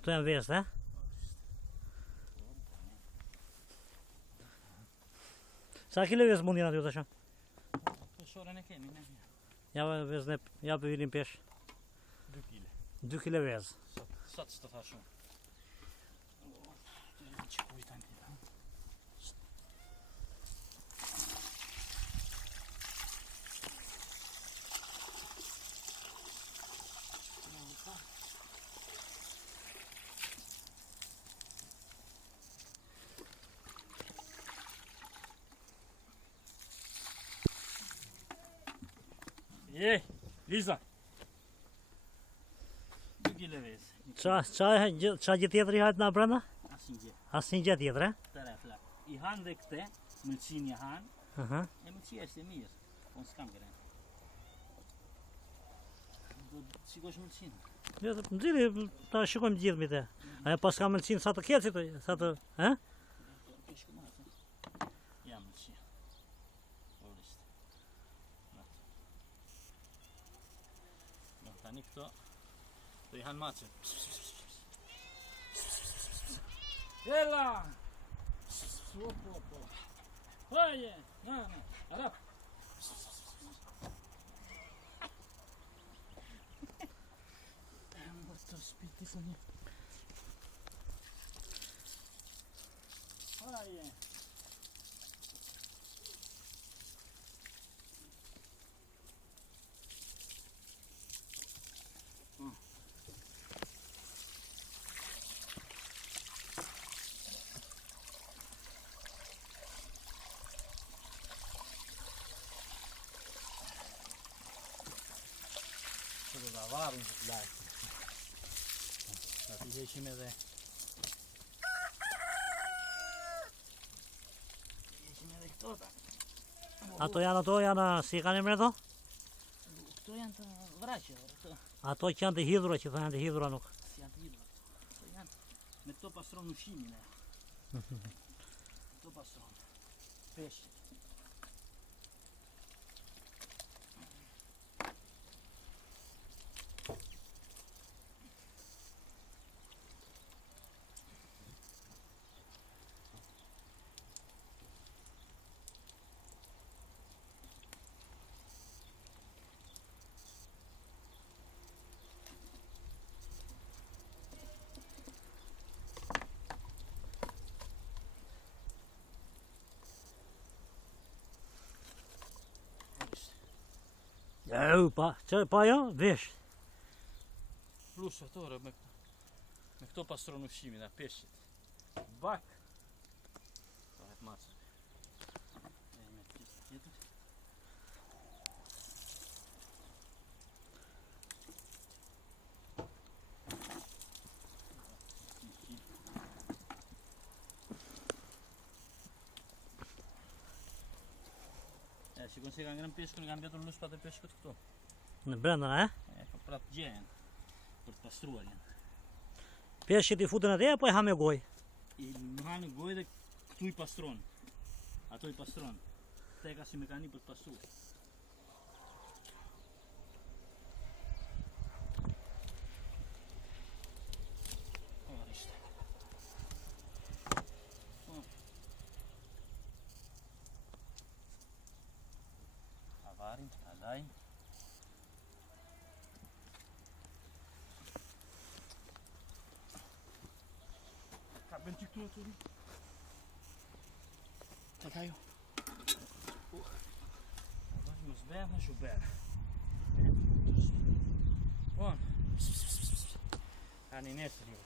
Këto janë vezë, e? Sa kilo vezë mund jenë aty të shumë? Peshorën e kemi, ne. Ja vezë ne, ja për virin pesh. 2 kg. 2 kilo vezë. Sa të të thashun? Që kujtan ti, ha? Jej, Liza. 2 kg vezë. Qa gjë tjetër i hajtë nga brenda? Asin gjë. Asnjë gjë tjetër, e? Të reflak. I hanë dhe këte, mëlqin i hanë, Aha. e mëlqia është e mirë. Unë s'kam gërën. Do të shikosh mëlqin. Jo, nxirri, ta shikojmë gjithë mi te. Ajo pas ka mëlqin sa të keci, sa të, e? Ja mëlqia. Orisht. No, tani këto do i hanë mace. Ela! Opo. Haje! Na, arap! Më të shpiti së një. Haje! Që do da varën që të lajtë. Da t'i heqim edhe. Heqim edhe këto ta. Ato janë, si kanë emre to? Këto janë të vraqe. Ato që janë të hidhura, që janë të hidhura nuk. Si janë të hidhura këto. Këto janë. Me këto pastron ushimin e. Këto pastron. Peshqit. Jo, pa jo, vesh. Plus atore me këto pastron ushimin e peshqit. Bak. Pa het macë. E me tjetër. Shikon se kanë ngrënë peshkun, kanë mbetur luspat e peshkut këtu. Në brenda, e? Po prap gjejen për të pastruar janë. Peshqit i futen atje, apo i ha me gojë? I hanë gojë dhe këtu i pastron. Ato i pastron. Këta e ka si mekanik për të pastruar. Orisht. Avarin, alaj. Ka bën ti këtu atë? Të kajo. Avarin mos bëhe më shubere. Bon. Ani nesër ju.